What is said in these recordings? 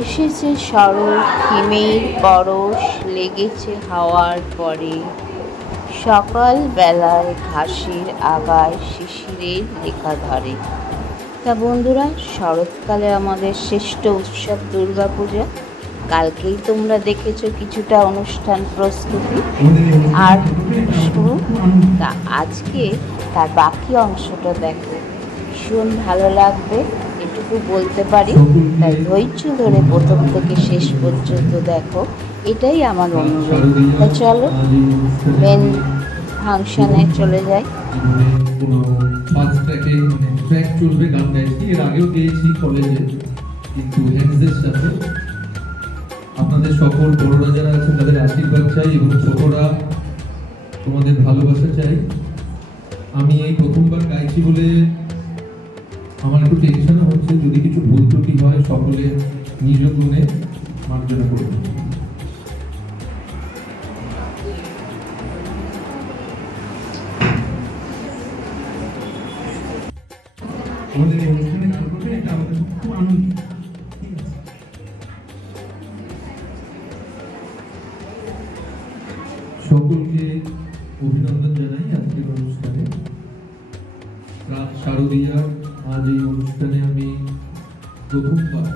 এসেছে শরৎ, হিমের পরশ লেগেছে হাওয়ার পরে, সকাল বেলায় ঘাসের আগায় শিশিরের রেখা ধরে। তা বন্ধুরা, শরৎকালে আমাদের শ্রেষ্ঠ উৎসব দুর্গাপূজা। কালকেই তোমরা দেখেছো কিছুটা অনুষ্ঠান প্রস্তুতি আর শুরু। তা আজকে তার বাকি অংশটা দেখো, ভীষণ ভালো লাগবে এটুকু বলতে পারি। তাই ধৈর্য ধরে প্রথম থেকে শেষ পর্যন্ত দেখো, এটাই আমার অনুরোধ। তা চলো মেন ফাংশনে চলে যাই। ফার্স্ট ট্র্যাকে ট্র্যাক চলবে, গান গাইছি, এর আগেও গেয়েছি কলেজে, কিন্তু হ্যান্ডসের সাথে। আপনাদের সকল বড়রা যারা আছে তাদের আশীর্বাদ চাই এবং ছোটরা তোমাদের ভালোবাসা চাই। আমি এই প্রথমবার গাইছি বলে আমার একটু টেনশনও হচ্ছে, যদি কিছু ভুল ত্রুটি হয় সকলে নিজ গুণে মার্জনা করবে। আমাদের এই অনুষ্ঠানে গান করবে, এটা আমাদের খুব আনন্দ। সকলকে অভিনন্দন জানাই আজকের অনুষ্ঠানে। রাত শারদীয়া, আজ এই অনুষ্ঠানে আমি প্রথমবার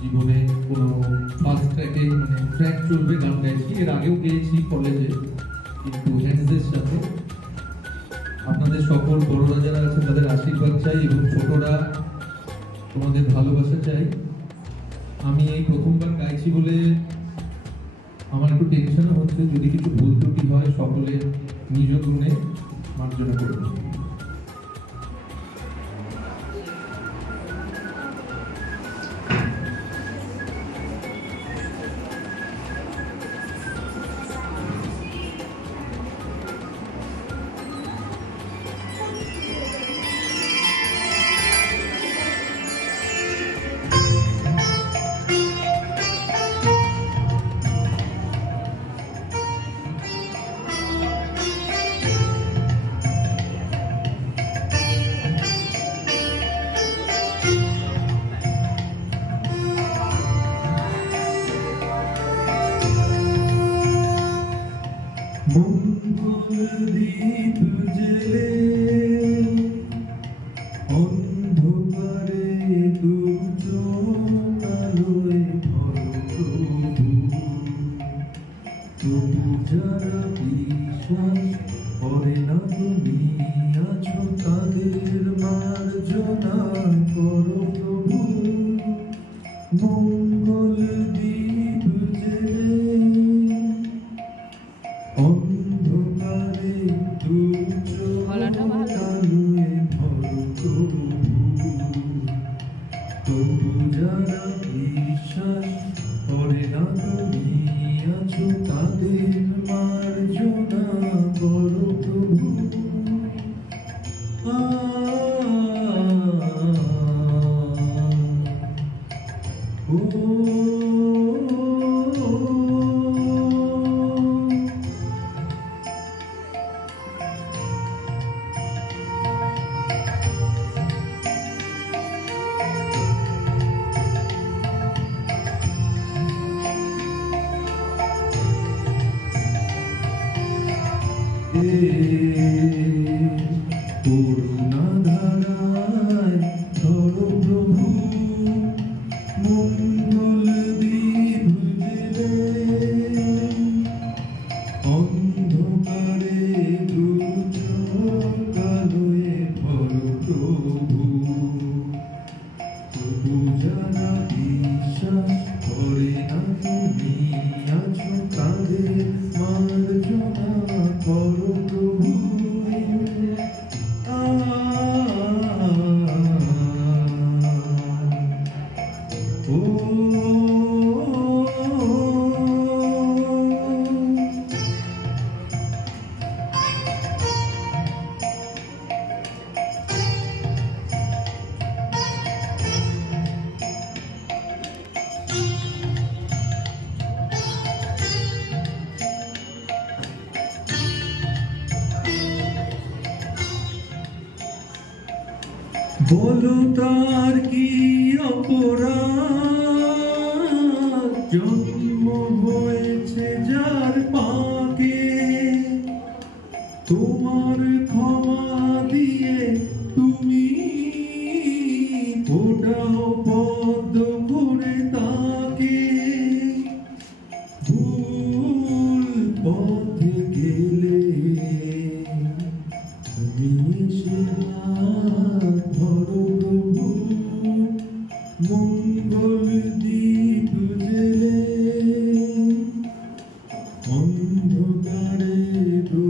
জীবনে কোনো ফার্স্ট ট্র্যাকে ট্র্যাক চলবে, গান গাইছি, এর আগেও গেয়েছি কলেজে, কিন্তু হ্যান্ডসের সাথে। আপনাদের সকল বড়রা যারা আছে তাদের আশীর্বাদ চাই এবং ছোটরা তোমাদের ভালোবাসা চাই। আমি এই প্রথমবার গাইছি বলে আমার একটু টেনশনও হচ্ছে, যদি কিছু ভুল ত্রুটি হয় সকলে নিজ গুণে মার্জনা করবে। দীপ জেলে অন্ধকারে দুজনালোয় তবু যারা বিশ্বাস করে না তুমি আছো তাদের মার্জনা করো প্রভু। মঙ্গল দীপ জেলে অন্ধকারে দুজনালোয় তবু যারা বিশ্বাস করে না তুমি আছো তাদের মার্জনা করো প্রভু। করুণা ধারায় ধরো প্রভু, মঙ্গল দীপ জেলে অন্ধকারে দুজনালোয় ভরো প্রভু। তবু যারা বিশ্বাস করে না তুমি আছো তাদের মার্জনা করো প্রভু। বলো তার কি অপরাধ, জন্ম হয়েছে যার পাকে, তোমার ক্ষমা দিয়ে তুমি ফোটাও পদ্ম করে তাকে। ভুল পথে গেলে তুমি সে হাত ধরো প্রভু, মঙ্গল দ্বীপ জেলে অন্ধকারে দু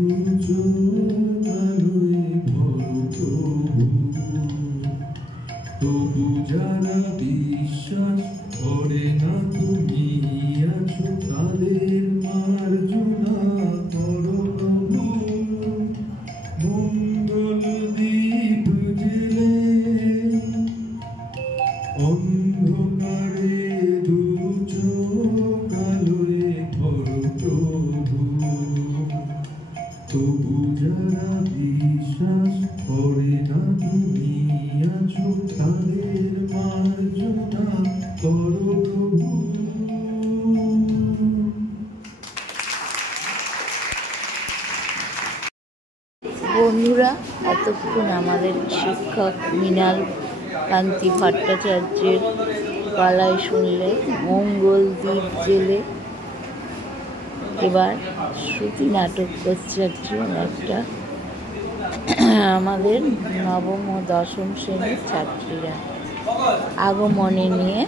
চোখ আলোয় ভরো প্রভু। তবু যারা বিশ্বাস করে না তুমি আছো, তাদের মার্জনা করো প্রভু, মঙ্গল দ্বীপ জেলে অন্ধকারে দু চোখ আলোয় ভরো প্রভু। তবু যারা বিশ্বাস করে না তুমি আছো, তাদের মার্জনা করো প্রভু। বন্ধুরা, এতক্ষণ আমাদের শিক্ষক মৃণাল কান্তি ভট্টাচার্যের গলায় শুনলে মঙ্গল দ্বীপ জেলে। এবার শ্রুতি নাটক করছে একটা আমাদের নবম ও দশম শ্রেণীর ছাত্রীরা আগমনে নিয়ে।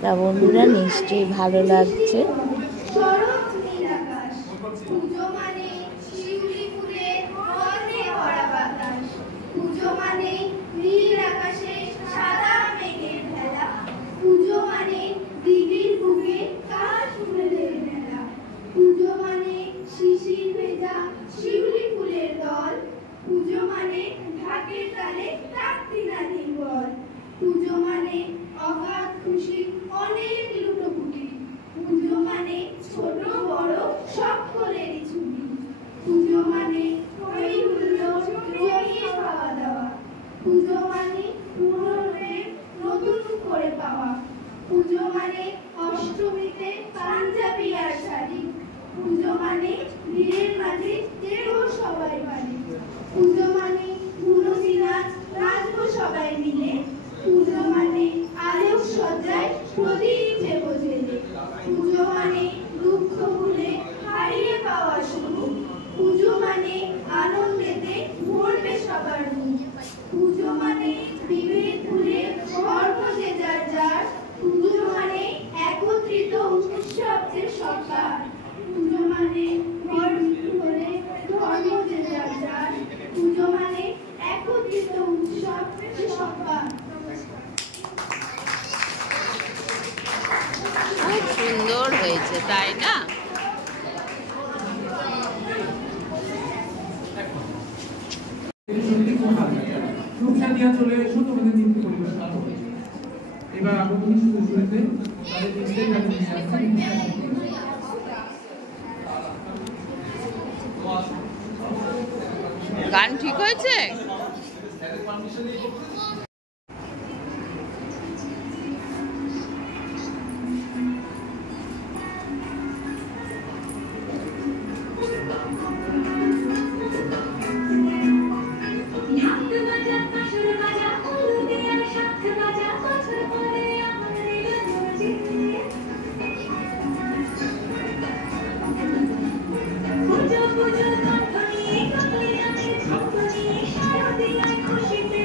তা বন্ধুরা, নিশ্চয়ই ভালো লাগছে। পুজো মানে অগাধ খুশি, অনেক লুটোপুটি। পুজো মানে ছোট বড় সকলেরই ছুটি। পুজো মানে হই হুল্লোড়, জমিয়ে খাওয়া দাওয়া। পুজো মানে পুরোরে নতুন করে পাওয়া। পুজো মানে অষ্টমীতে পাঞ্জাবি আর শাড়ি। পুজো মানে ভিড়ের মাঝে দেব সবাই বাড়ি। পুজো মানে তুলসী নাচ, নাচবো সবাই মিলে। পুজো মানে আলোক সজ্জায় প্রদীপ দেব জেলে। পুজো মানে দুঃখ ভুলে হারিয়ে পাওয়া সুখ। পুজো মানে আনন্দেতে ভরবে সবার মুখ। পুজো মানে বিভেদ ভুলে ধর্ম যে যার যার। পুজো মানে একত্রিত উৎসব যে সরকার। পুজো মানে ধর্ম ভুলে ধর্ম যে যার যার। পুজো মানে একত্রিত উৎসব যে সরকার। খুব সুন্দর হয়েছে, তাই না? চলে এসো, তোমাদের নৃত্য পরিবেশন হবে। এবার আগমনী শুরুতে তাদের নিশ্চয়ই গান ঠিক হয়েছে? খুশিতে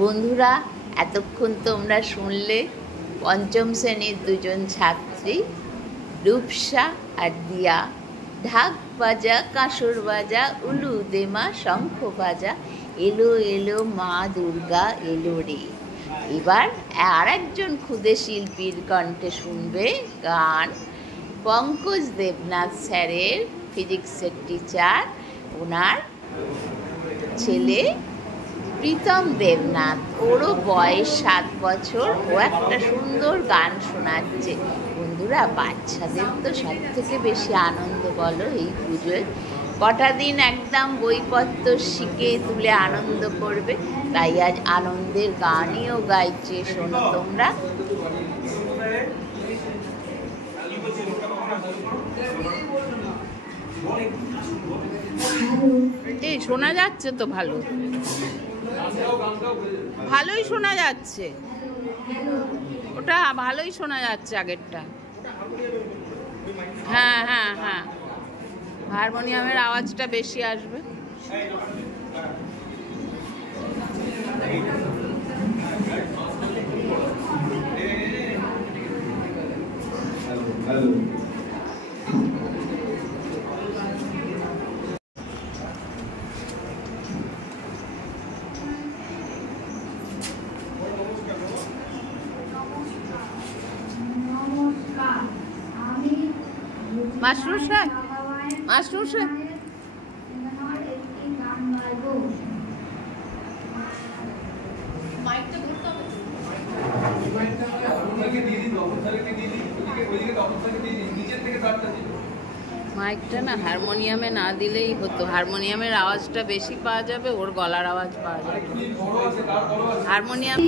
বন্ধুরা, এতক্ষণ তোমরা শুনলে পঞ্চম শ্রেণীর দুজন ছাত্রী রূপসা আর দিয়া ঢাক বাজা, কাঁসর বাজা, উলু দেমা, শঙ্খ বাজা, এলো এলো মা দুর্গা এলো রে। এবার আর একজন ক্ষুদে শিল্পীর কণ্ঠে শুনবে গান পঙ্কজ দেবনাথ স্যারের, ফিজিক্সের টিচার, ওনার ছেলে প্রীতম দেবনাথ। ওরও বয়স 7 বছর। ও একটা সুন্দর গান শোনাচ্ছে। বন্ধুরা, বাচ্চাদের তো সব থেকে বেশি আনন্দ বলো এই পুজোয়। কটা দিন একদম বইপত্র শিখে তুলে আনন্দ করবে, তাই আজ আনন্দের গানইও গাইছে। শোনো তোমরা। এই শোনা যাচ্ছে তো? ভালোই শোনা যাচ্ছে। ওটা ভালোই শোনা যাচ্ছে আগেরটা। হ্যাঁ হ্যাঁ হ্যাঁ, হারমোনিয়ামের আওয়াজটা বেশি আসবে। মাস্টার সাহেব, মাস্টার সাহেব, মাইকটা না হারমোনিয়ামে না দিলেই হতো। হারমোনিয়ামের আওয়াজটা বেশি পাওয়া যাবে, ওর গলার আওয়াজ পাওয়া যাবে। হারমোনিয়াম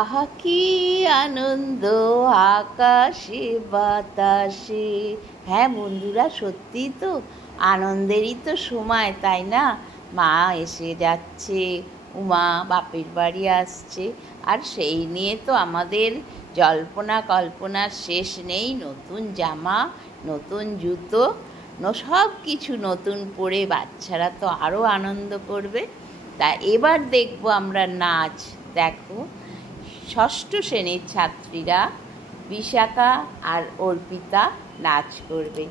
আহা কি আনন্দ আকাশে বাতাসে। হ্যাঁ বন্ধুরা, সত্যি তো আনন্দেরই তো সময়, তাই না? মা এসে যাচ্ছে, উমা বাপের বাড়ি আসছে, আর সেই নিয়ে তো আমাদের জল্পনা কল্পনার শেষ নেই। নতুন জামা, নতুন জুতো, সব কিছু নতুন পরে বাচ্চারা তো আরও আনন্দ করবে। তা এবার দেখব আমরা নাচ। দেখো, ষষ্ঠ শ্রেণীর ছাত্রীরা বিশাখা আর অর্পিতা নাচ করবে।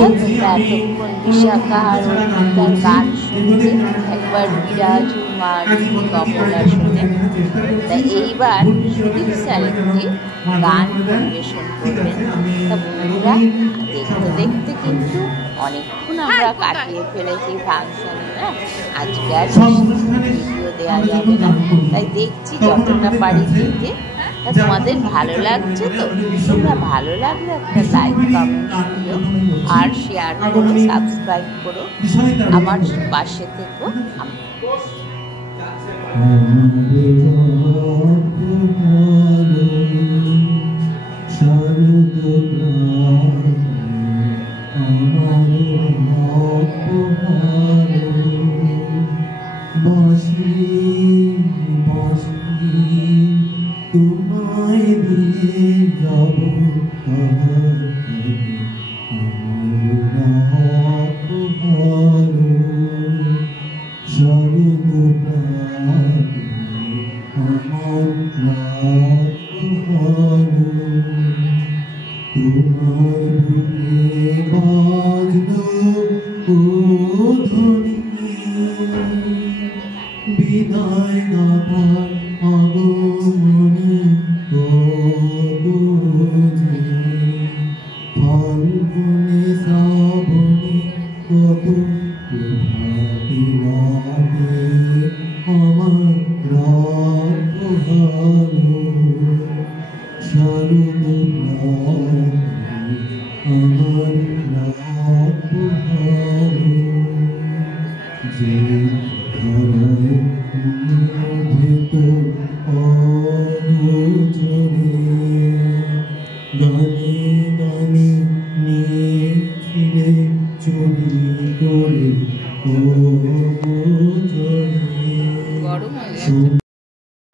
এতক্ষণ বিশাখা আর অর্পিতার গান শুনতে, একবার বিরাজু মার কমলা শুনে, তাই এইবার সুদীপ স্যার একটি গান পরিবেশন করবেন। তা বন্ধুরা, দেখতে দেখতে কিন্তু অনেকক্ষণ আমরা কাটিয়ে ফেলেছি ফাংশনে না। আজকে আর ভিডিও দেওয়া যাবে না, তাই দেখছি যতটা পারি দিতে। তা তোমাদের ভালো লাগছে তো? তোমরা ভালো লাগলে একটা লাইক কমেন্ট দিও আর শেয়ার করো, সাবস্ক্রাইব করো, আমার পাশে থেকো। তোমায় দিয়ে যাব বিদায় গাথার আগমনী গদুজে ফাল্গুনে শ্রাবণে কত প্রভাতি লাগে আমার রাত ভালো শারদ আমার রাত ভালো যে ধরায় ভেতর অগোচরে গানে গানে নিয়ে ফিরে চুরি করে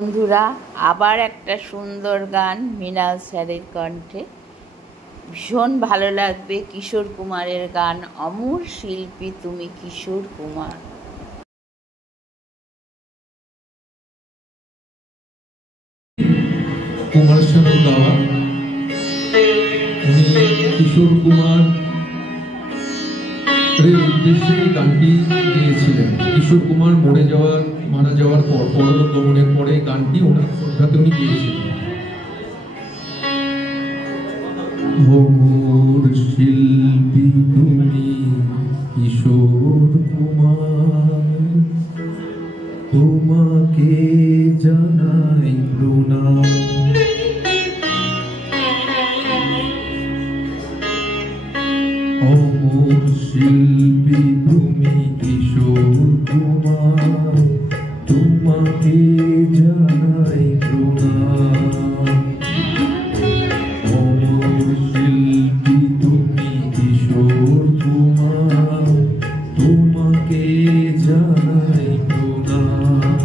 বন্ধুরা, আবার একটা সুন্দর গান মৃণাল স্যারের কণ্ঠে, ভীষণ ভালো লাগবে। কিশোর কুমারের গান, অমর শিল্পী তুমি কিশোর কুমার। কুমার শানুর গাওয়া। উনি কিশোর কুমার উদ্দেশ্যে এই গানটি গেয়েছিলেন। কিশোর কুমার মারা যাওয়ার পর, পরলোক গমনের পরে গানটি ওনার শ্রদ্ধাতে উনি গেয়েছিলেন। অমর শিল্পী তুমি কিশোর কুমার, তোমাকে জানাই প্রণাম। অমর শিল্পী তুমি কিশোর কুমার, তোমাকে জানাই প্রণাম। অমর শিল্পী তুমি কিশোর কুমার, তোমাকে জানাই প্রণাম।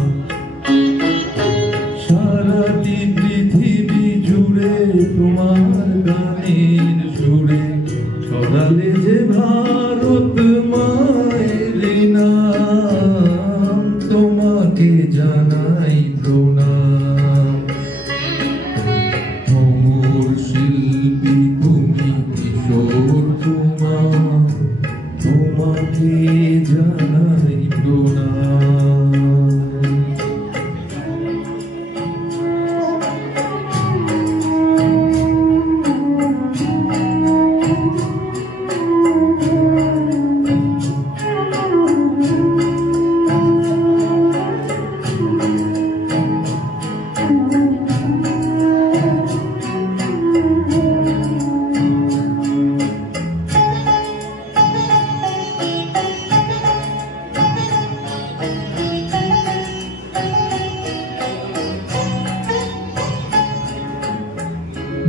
সারাটি পৃথিবী জুড়ে তোমার গানের সুরে ছড়ালে যে ভারত মায়ের নাম, তোমাকে জানাই প্রণাম। অমর শিল্পী তুমি কিশোর কুমার, তোমাকে জানাই প্রণাম।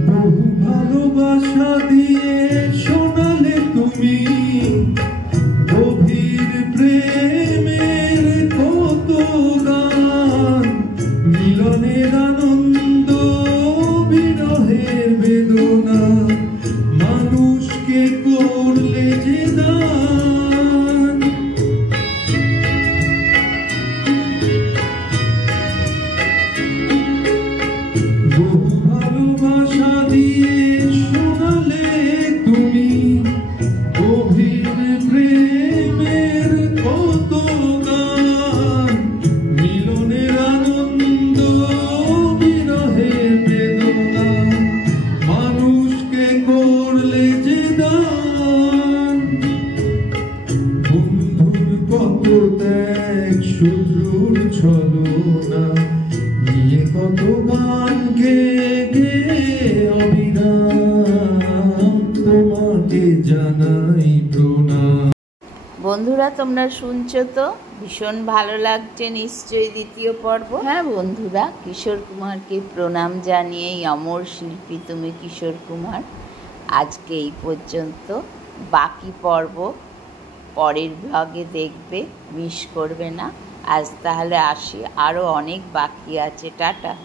বহু ভালোবাসা দিয়ে শোনালে তুমি গভীর প্রেমের কত গান, মিলনের আনন্দ বিরহের বেদনা, মানুষকে করলে যে দান। বহু ভালোবাসা দিয়ে শোনালে তুমি ত্যাগ শত্রুর ছলনা নিয়ে কত গান গে অবিরাম তোমাকে জানাই প্রণাম। বন্ধুরা, তোমরা শুনছো তো? ভীষণ ভালো লাগছে নিশ্চয়ই দ্বিতীয় পর্ব। হ্যাঁ বন্ধুরা, কিশোর কুমারকে প্রণাম জানিয়েই অমর শিল্পী তুমি কিশোর কুমার। আজকে এই পর্যন্ত। বাকি পর্ব পরের ব্লগে দেখবে, মিস করবে না। আজ তাহলে আসি, আরও অনেক বাকি আছে। টাটা।